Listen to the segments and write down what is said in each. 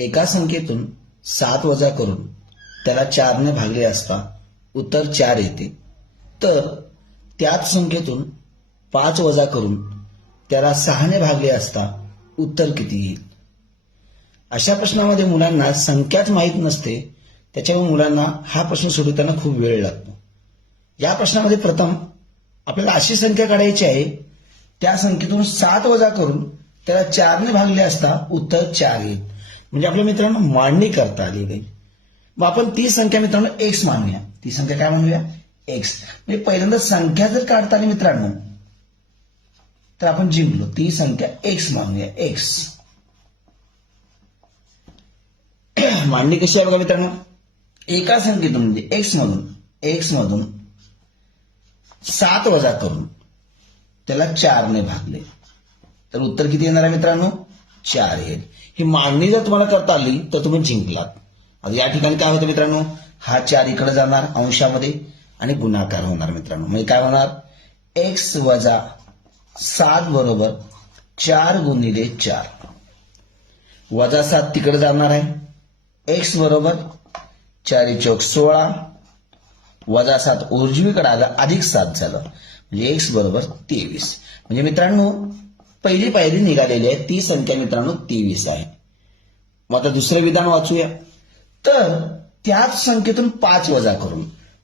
एका संख्येतून 7 वजा करून त्याला 4ने भागले असता उत्तर 4 येते, तर त्याच संख्येतून 5 वजा करून त्याला 6ने भागले असता उत्तर किती येईल? अशा प्रश्नामध्ये मुलांना संख्याच माहीत नसते, त्याच्यामुळे मुलांना हा प्रश्न सोडवताना खूप वेळ लागतो. या प्रश्नामध्ये प्रथम आपल्याला अशी संख्या काढायची आहे, त्या संख्येतून 7 वजा करून त्याला 4ने भागले असता उत्तर 4 येईल. म्हणजे आपल्या मित्रांनो मांडणी करता आली नाही. मग आपण ती संख्या मित्रांनो एक्स मानूया. ती संख्या काय मानूया? एक्स. म्हणजे पहिल्यांदा संख्या जर काढता आली मित्रांनो तर आपण जिंकलो. ती संख्या एक्स मानूया. एक्स. मांडणी कशी आहे बघा मित्रांनो, एका संख्येतून म्हणजे एक्स मधून 7 वजा करून त्याला 4ने भागले तर उत्तर किती येणार आहे मित्रांनो? 4 येईल. ही मांडणी जर तुम्हाला करता आली तर तुम्ही जिंकलात. आता या ठिकाणी काय होतं मित्रांनो, हा 4 इकडे जाणार अंशामध्ये आणि गुणाकार होणार मित्रांनो. म्हणजे काय होणार? एक्स वजा 7 बरोबर 4 गुणिले 4. वजा 7 तिकडे जाणार आहे. एक्स बरोबर 4 चौक 16 वजा 7 उजवीकडे आलं अधिक 7 झालं म्हणजे एक्स बरोबर 23. म्हणजे मित्रांनो पहिली पायरी निघालेली आहे, ती संख्या मित्रांनो 23 आहे. मग आता दुसरं विधान वाचूया. तर त्याच संख्येतून 5 वजा करून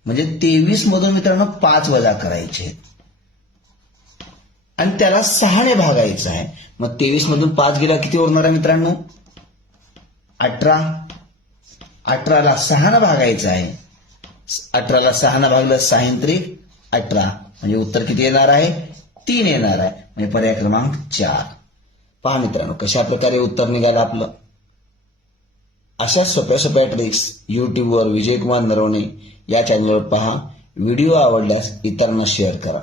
म्हणजे 23 मधून मित्रांनो 5 वजा करायचे आणि त्याला 6ने भागायचं आहे. मग 23 मधून 5 गेला किती उरणार आहे मित्रांनो? 18. 18ला 6ने भागायचं आहे. 18ला 6ने भागलं 6×3 18 म्हणजे उत्तर किती येणार आहे? 3 येणार आहे. म्हणजे पर्याय क्रमांक 4. पहा मित्रांनो कशा प्रकारे उत्तर निघालं आपलं. अशा सोप्या सोप्या ट्रिक्स युट्यूबवर विजयकुमार नरवणे या चॅनलवर पहा. व्हिडिओ आवडल्यास इतरांना शेअर करा.